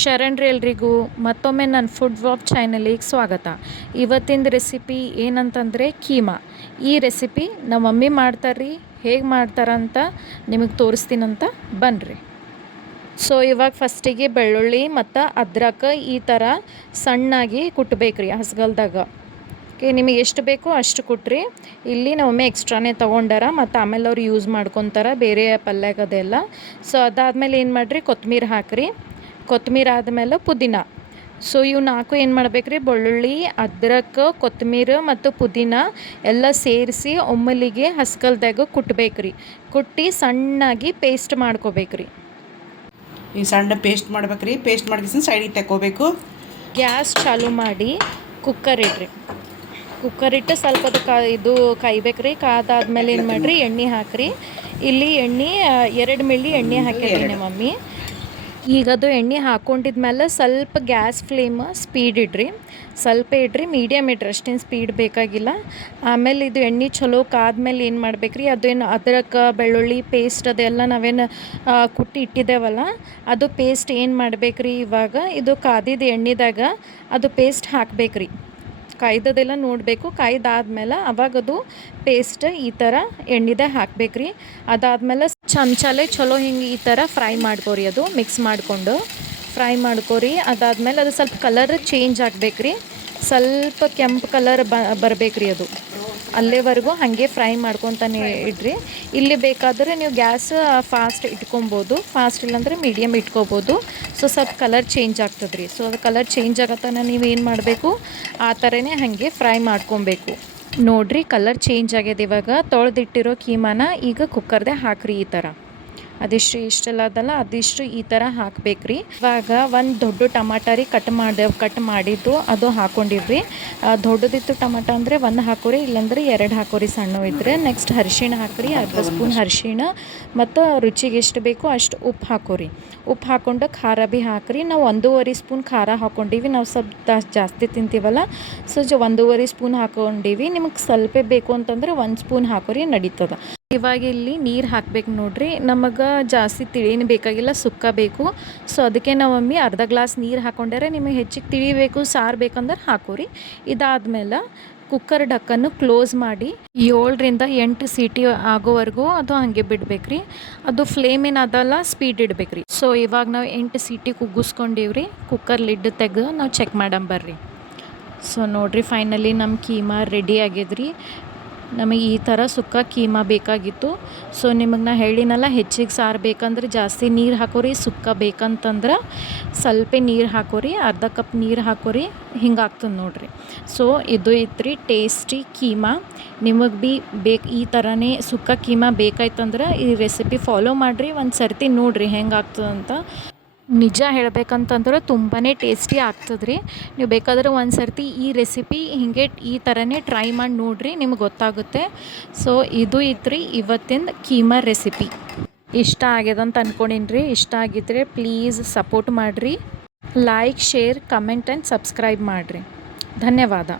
ಶರಣ್ರಿ ಎಲ್ರಿಗೂ. ಮತ್ತೊಮ್ಮೆ ನನ್ನ ಫುಡ್ ವಾಕ್ ಚಾನಲಿಗೆ ಸ್ವಾಗತ. ಇವತ್ತಿನ ರೆಸಿಪಿ ಏನಂತಂದರೆ ಕೀಮಾ. ಈ ರೆಸಿಪಿ ನಮ್ಮ ಮಮ್ಮಿ ಮಾಡ್ತಾರ್ರಿ. ಹೇಗೆ ಮಾಡ್ತಾರಂತ ನಿಮಗೆ ತೋರಿಸ್ತೀನಂತ ಬನ್ನಿರಿ ಸೊ ಇವಾಗ ಫಸ್ಟಿಗೆ ಬೆಳ್ಳುಳ್ಳಿ ಮತ್ತು ಅದ್ರಕ ಈ ಥರ ಸಣ್ಣಾಗಿ ಕುಟ್ಬೇಕ್ರಿ ಹಸ್ಗಲ್ದಾಗ. ಓಕೆ, ನಿಮಗೆ ಎಷ್ಟು ಬೇಕೋ ಅಷ್ಟು ಕೊಟ್ರಿ. ಇಲ್ಲಿ ನಾವೊಮ್ಮೆ ಎಕ್ಸ್ಟ್ರಾನೇ ತೊಗೊಂಡಾರ ಮತ್ತು ಆಮೇಲೆ ಅವ್ರು ಯೂಸ್ ಮಾಡ್ಕೊತಾರ ಬೇರೆ ಪಲ್ಯಾಗದೆಲ್ಲ. ಸೊ ಅದಾದಮೇಲೆ ಏನು ಮಾಡಿರಿ? ಕೊತ್ತಂಬರಿ ಹಾಕ್ರಿ. ಕೊತ್ತಂಬರಿ ಆದಮೇಲೆ ಪುದೀನ. ಸೊ ಇವು ನಾಲ್ಕು ಏನು ಮಾಡ್ಬೇಕ್ರಿ? ಬೆಳ್ಳುಳ್ಳಿ ಅದ್ರಕ ಕೊತ್ತಂಬರಿ ಮತ್ತು ಪುದೀನ ಎಲ್ಲ ಸೇರಿಸಿ ಒಮ್ಮಲಿಗೆ ಹಸ್ಕಲ್ದಾಗ ಕುಟ್ಬೇಕ್ರಿ. ಕುಟ್ಟಿ ಸಣ್ಣಾಗಿ ಪೇಸ್ಟ್ ಮಾಡ್ಕೋಬೇಕ್ರಿ. ಈ ಸಣ್ಣ ಪೇಸ್ಟ್ ಮಾಡ್ಬೇಕ್ರಿ. ಪೇಸ್ಟ್ ಮಾಡ್ಕಿಸಿನ ಸೈಡಿಗೆ ತಗೋಬೇಕು ಗ್ಯಾಸ್ ಚಾಲು ಮಾಡಿ ಕುಕ್ಕರ್ ಇಡ್ರಿ. ಕುಕ್ಕರ್ ಇಟ್ಟು ಸ್ವಲ್ಪ ಅದು ಕಾ ಇದು ಕಾಯ್ಬೇಕ್ರಿ. ಕಾದಾದ್ಮೇಲೆ ಏನು ಮಾಡಿರಿ? ಎಣ್ಣೆ ಹಾಕ್ರಿ. ಇಲ್ಲಿ ಎಣ್ಣೆ ಎರಡು ಮಿಲ್ಲಿ ಎಣ್ಣೆ ನಿಮ್ಮ ಮಮ್ಮಿ. ಈಗ ಅದು ಎಣ್ಣೆ ಹಾಕೊಂಡಿದ್ಮೇಲೆ ಸ್ವಲ್ಪ ಗ್ಯಾಸ್ ಫ್ಲೇಮ್ ಸ್ಪೀಡ್ ಇಡ್ರಿ. ಸ್ವಲ್ಪ ಇಡ್ರಿ ಮೀಡಿಯಮ್ ಇಡ್ರಿ, ಅಷ್ಟೇನು ಸ್ಪೀಡ್ ಬೇಕಾಗಿಲ್ಲ. ಆಮೇಲೆ ಇದು ಎಣ್ಣೆ ಚಲೋ ಕಾದ್ಮೇಲೆ ಏನು ಮಾಡ್ಬೇಕ್ರಿ, ಅದೇನು ಅದ್ರಕ, ಬೆಳ್ಳುಳ್ಳಿ ಪೇಸ್ಟ್ ಅದೆಲ್ಲ ನಾವೇನು ಕುಟ್ಟಿ ಇಟ್ಟಿದ್ದೇವಲ್ಲ, ಅದು ಪೇಸ್ಟ್ ಏನು ಮಾಡ್ಬೇಕ್ರಿ ಇವಾಗ, ಇದು ಕಾದಿದ ಎಣ್ಣೆದಾಗ ಅದು ಪೇಸ್ಟ್ ಹಾಕಬೇಕ್ರಿ. ಕಾಯ್ದದೆಲ್ಲ ನೋಡಬೇಕು, ಕಾಯ್ದಾದ್ಮೇಲೆ ಅವಾಗ ಅದು ಪೇಸ್ಟ್ ಈ ಥರ ಎಣ್ಣೆದೇ ಹಾಕಬೇಕ್ರಿ. ಅದಾದ್ಮೇಲೆ ಚಮಚಾಲೆ ಚಲೋ ಹಿಂಗೆ ಈ ಥರ ಫ್ರೈ ಮಾಡ್ಕೋರಿ ಅದು ಮಿಕ್ಸ್ ಮಾಡಿಕೊಂಡು ಫ್ರೈ ಮಾಡ್ಕೋರಿ. ಅದಾದಮೇಲೆ ಅದು ಸ್ವಲ್ಪ ಕಲರ್ ಚೇಂಜ್ ಆಗಬೇಕ್ರಿ. ಸ್ವಲ್ಪ ಕೆಂಪು ಕಲರ್ ಬ ರೀ ಅದು. ಅಲ್ಲೇವರೆಗೂ ಹಾಗೆ ಫ್ರೈ ಮಾಡ್ಕೊತಾನೆ ಇಡ್ರಿ. ಇಲ್ಲಿ ಬೇಕಾದರೆ ನೀವು ಗ್ಯಾಸ್ ಫಾಸ್ಟ್ ಇಟ್ಕೊಬೋದು. ಫಾಸ್ಟ್ ಇಲ್ಲಾಂದರೆ ಮೀಡಿಯಮ್ ಇಟ್ಕೋಬೋದು. ಸೊ ಸ್ವಲ್ಪ ಕಲರ್ ಚೇಂಜ್ ಆಗ್ತದೆ ಸೊ ಅದು ಕಲರ್ ಚೇಂಜ್ ಆಗತ್ತಾನ ನೀವು ಏನು ಮಾಡಬೇಕು? ಆ ಥರನೇ ಹಾಗೆ ಫ್ರೈ ಮಾಡ್ಕೊಬೇಕು. ನೋಡ್ರಿ ಕಲರ್ ಚೇಂಜ್ ಆಗ್ಯದ ಇವಾಗ. ತೊಳೆದಿಟ್ಟಿರೋ ಕೀಮಾನ ಈಗ ಕುಕ್ಕರ್ದೆ ಹಾಕ್ರಿ ಈ ಥರ ಅದಿಷ್ಟು ಇಷ್ಟೆಲ್ಲ ಅದಲ್ಲ ಅದಿಷ್ಟು ಈ ಥರ ಹಾಕ್ಬೇಕ್ರಿ. ಇವಾಗ ಒಂದು ದೊಡ್ಡ ಟಮಾಟ ರೀ ಕಟ್ ಮಾಡಿ ಕಟ್ ಮಾಡಿದ್ದು ಅದು ಹಾಕ್ಕೊಂಡಿವ್ರಿ ದೊಡ್ಡದಿತ್ತು ಟಮಾಟ ಅಂದರೆ ಒಂದು ಹಾಕೋರಿ ಇಲ್ಲಾಂದ್ರೆ ಎರಡು ಹಾಕೋರಿ ಸಣ್ಣ ಇದ್ರೆ. ನೆಕ್ಸ್ಟ್ ಅರಿಶಿಣ ಹಾಕ್ರಿ ಅರ್ಧ ಸ್ಪೂನ್ ಅರಿಶಿಣ ಮತ್ತು ರುಚಿಗೆ ಎಷ್ಟು ಬೇಕೋ ಅಷ್ಟು ಉಪ್ಪು ಹಾಕೋರಿ. ಉಪ್ಪು ಹಾಕೊಂಡು ಖಾರ ಭೀ ಹಾಕ್ರಿ. ನಾವು ಒಂದೂವರೆ ಸ್ಪೂನ್ ಖಾರ ಹಾಕ್ಕೊಂಡಿವಿ ನಾವು ಸ್ವಲ್ಪ ಜಾಸ್ತಿ ತಿಂತೀವಲ್ಲ ಸೊ ಜ ಒಂದೂವರೆ ಸ್ಪೂನ್ ಹಾಕೊಂಡಿವಿ. ನಿಮಗೆ ಸ್ವಲ್ಪ ಬೇಕು ಅಂತಂದ್ರೆ ಒಂದು ಸ್ಪೂನ್ ಹಾಕೋರಿ ನಡೀತದ. ಇವಾಗ ಇಲ್ಲಿ ನೀರು ಹಾಕ್ಬೇಕು ನೋಡ್ರಿ. ನಮಗೆ ಜಾಸ್ತಿ ತಿಳಿನ ಬೇಕಾಗಿಲ್ಲ, ಸುಕ್ಕ ಬೇಕು. ಸೊ ಅದಕ್ಕೆ ನಾವು ಮಮ್ಮಿ ಅರ್ಧ ಗ್ಲಾಸ್ ನೀರು ಹಾಕೊಂಡರೆ ನಿಮಗೆ ಹೆಚ್ಚಿಗೆ ತಿಳಿಬೇಕು ಸಾರು ಬೇಕಂದ್ರೆ ಹಾಕೋರಿ. ಇದಾದ್ಮೇಲೆ ಕುಕ್ಕರ್ ಡಕ್ಕನ್ನು ಕ್ಲೋಸ್ ಮಾಡಿ ಏಳರಿಂದ ಎಂಟು ಸೀಟಿ ಆಗೋವರೆಗೂ ಅದು ಹಾಗೆ ಬಿಡ್ಬೇಕ್ರಿ. ಅದು ಫ್ಲೇಮ್ ಏನದಲ್ಲ ಸ್ಪೀಡ್ ಇಡ್ಬೇಕ್ರಿ. ಸೊ ಇವಾಗ ನಾವು ಎಂಟು ಸೀಟಿ ಕುಗ್ಗಿಸ್ಕೊಂಡಿವ್ರಿ. ಕುಕ್ಕರ್ ಲಿಡ್ ತೆಗೆದು ನಾವು ಚೆಕ್ ಮಾಡಂಬರ್ರಿ ಸೊ ನೋಡ್ರಿ, ಫೈನಲಿ ನಮ್ಮ ಕೀಮಾ ರೆಡಿ ಆಗ್ಯದ್ರಿ ನಮಗೆ ಈ ಥರ ಸುಕ್ಕ ಕೀಮಾ ಬೇಕಾಗಿತ್ತು. ಸೊ ನಿಮಗೆ ನಾ ಹೇಳಿನಲ್ಲ, ಹೆಚ್ಚಿಗೆ ಸಾರು ಬೇಕಂದ್ರೆ ಜಾಸ್ತಿ ನೀರು ಹಾಕೋರಿ, ಸುಕ್ಕ ಬೇಕಂತಂದ್ರೆ ಸ್ವಲ್ಪ ನೀರು ಹಾಕೋರಿ, ಅರ್ಧ ಕಪ್ ನೀರು ಹಾಕೋರಿ, ಹಿಂಗೆ ಆಗ್ತದೆ ನೋಡ್ರಿ. ಸೊ ಇದು ಇತ್ರಿ ಟೇಸ್ಟಿ ಕೀಮಾ. ನಿಮಗೆ ಭೀ ಬೇಕು ಈ ಥರನೇ ಸುಕ್ಕ ಕೀಮಾ ಬೇಕಾಯ್ತಂದ್ರೆ ಈ ರೆಸಿಪಿ ಫಾಲೋ ಮಾಡಿರಿ, ಒಂದು ಸರ್ತಿ ನೋಡಿರಿ ಹೆಂಗೆ ಆಗ್ತದಂತ. ನಿಜ ಹೇಳಬೇಕಂತಂದ್ರೆ ತುಂಬಾ ಟೇಸ್ಟಿ ಆಗ್ತದೆ ರೀ ನೀವು ಬೇಕಾದ್ರೆ ಒಂದು ಸರ್ತಿ ಈ ರೆಸಿಪಿ ಹೀಗೆ ಈ ಥರನೇ ಟ್ರೈ ಮಾಡಿ ನೋಡಿರಿ, ನಿಮ್ಗೆ ಗೊತ್ತಾಗುತ್ತೆ. ಸೊ ಇದು ಇತ್ತು ಇವತ್ತಿನ ಕೀಮಾ ರೆಸಿಪಿ ಇಷ್ಟ ಆಗ್ಯದಂತ ಅಂದ್ಕೊಂಡಿನಿ ರೀ ಇಷ್ಟ ಆಗಿದ್ರೆ ಪ್ಲೀಸ್ ಸಪೋರ್ಟ್ ಮಾಡಿರಿ. Like share comment and subscribe ಮಾಡಿರಿ. ಧನ್ಯವಾದ.